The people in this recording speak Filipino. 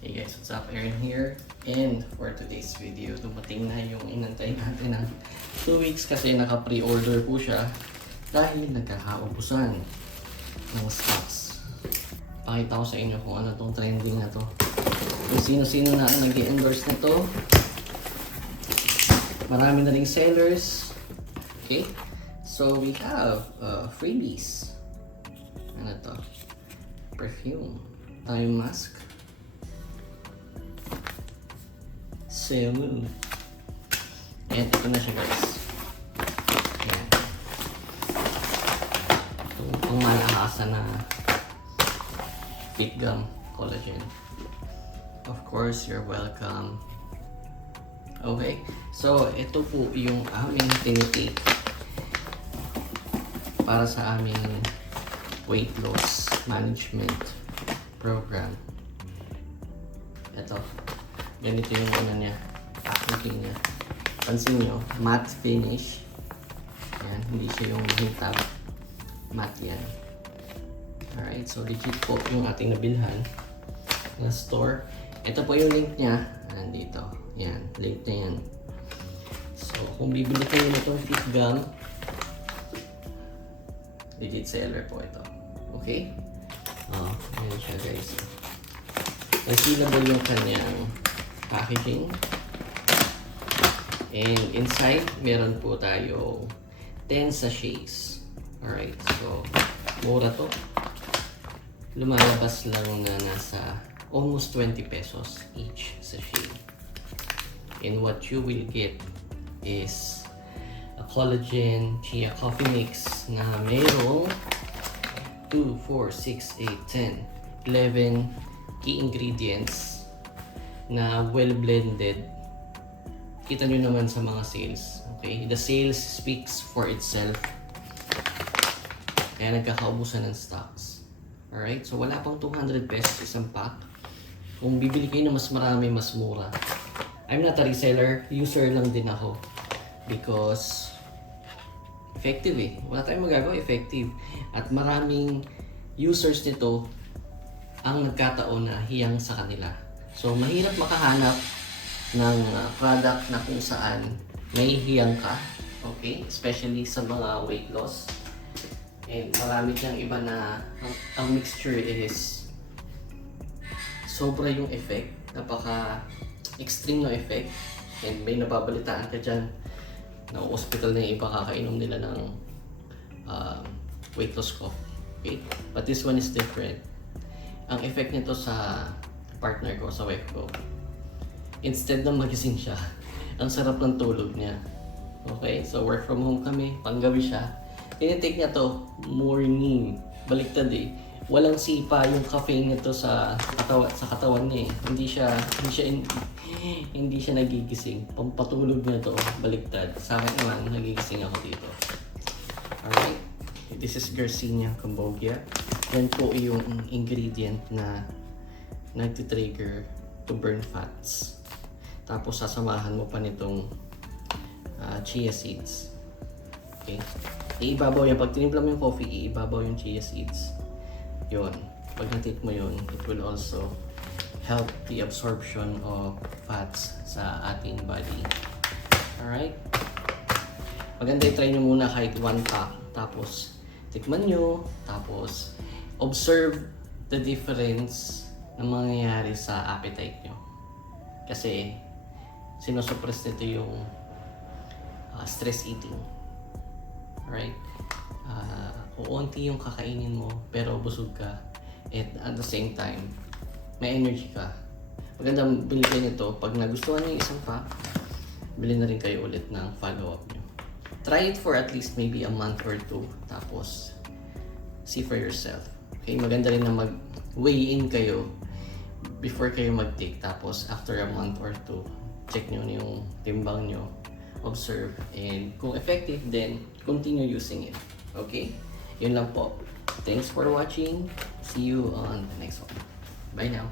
Hey guys, what's up? Aaron here. And for today's video, dumating na yung inantay natin ng 2 weeks kasi naka-pre-order po siya dahil nagkakaubusan ng stocks. Pakita ko sa inyo kung ano tong trending na to. Kung sino-sino na ang nag-endorse na to. Marami na ring sellers. Okay? So we have freebies. Ano to? Perfume. Time mask. Selu. And ito na siya guys. Ayan. Ito ang malakasan na fit gum collagen. Of course, you're welcome. Okay, so ito po yung aming tinitake para sa aming weight loss management program. Ito. Ganito yung ano niya, packaging niya. Pansin nyo, matte finish. Ayan, hindi siya yung hitab. Matte yan. Alright, so legit po yung ating nabilhan na store. Ito po yung link niya. Nandito. Yan, link na yan. So, kung bibili kayo nitong fit gum, legit seller po ito. Okay? Ayan siya guys. Sealable yung kanyang packaging. And inside, meron po tayo 10 sachets. Alright, so mura to. Lumalabas lang na nasa almost 20 pesos each sachet. And what you will get is a collagen chia coffee mix na mayroong 2, 4, 6, 8, 10, 11 key ingredients na well blended. Kita nyo naman sa mga sales. Okay? The sales speaks for itself. Kaya nagkakaubusan ng stocks. Alright? So wala pang 200 pesos isang pack. Kung bibili kayo na mas marami, mas mura. I'm not a reseller. User lang din ako. Because effective eh. Wala tayong magagawa. Effective. At maraming users nito ang nagkataon na hiyang sa kanila. So, mahirap makahanap ng product na kung saan may hiyang ka. Okay? Especially sa mga weight loss. And marami diyang iba na ang mixture is sobra yung effect. Napaka-extreme na effect. And may nababalitaan ka dyan na hospital na yung iba kakainom nila ng weight loss coffee. Okay? But this one is different. Ang effect nito sa partner ko, sa wife ko, instead na magising siya, ang sarap ng tulog niya. Okay? So work from home kami, panggabi siya. Tinitake niya to morning. Baliktad eh. Walang sipa yung caffeine nito sa katawan niya eh. Hindi siya nagigising. Pampatulog niya to, baliktad. Sa akin naman, nagigising ako dito. Alright? This is Garcinia Cambogia. Yan po yung ingredient na nagtitrigger to burn fats. Tapos sasamahan mo pa nitong chia seeds. Okay? Iibabaw yan. Pag tinimpla mo yung coffee, iibabaw yung chia seeds. Yun. Pag natake mo yun, it will also help the absorption of fats sa ating body. Alright? Maganda i-try nyo muna kahit 1 pack. Tapos, tikman nyo. Tapos, observe the difference na mangyayari sa appetite nyo. Kasi, sinosuppress nito yung stress eating. Alright? Uunti yung kakainin mo, pero busog ka. At the same time, may energy ka. Maganda bili kayo nito. Pag nagustuhan nyo yung isang pack, bili na rin kayo ulit ng follow-up nyo. Try it for at least maybe a month or 2. Tapos, see for yourself. Okay? Maganda rin na mag-weigh in kayo before kayo mag-take. Tapos, after a month or 2, check nyo yung timbang nyo. Observe. And kung effective, then continue using it. Okay? Yun lang po. Thanks for watching. See you on the next one. Bye now.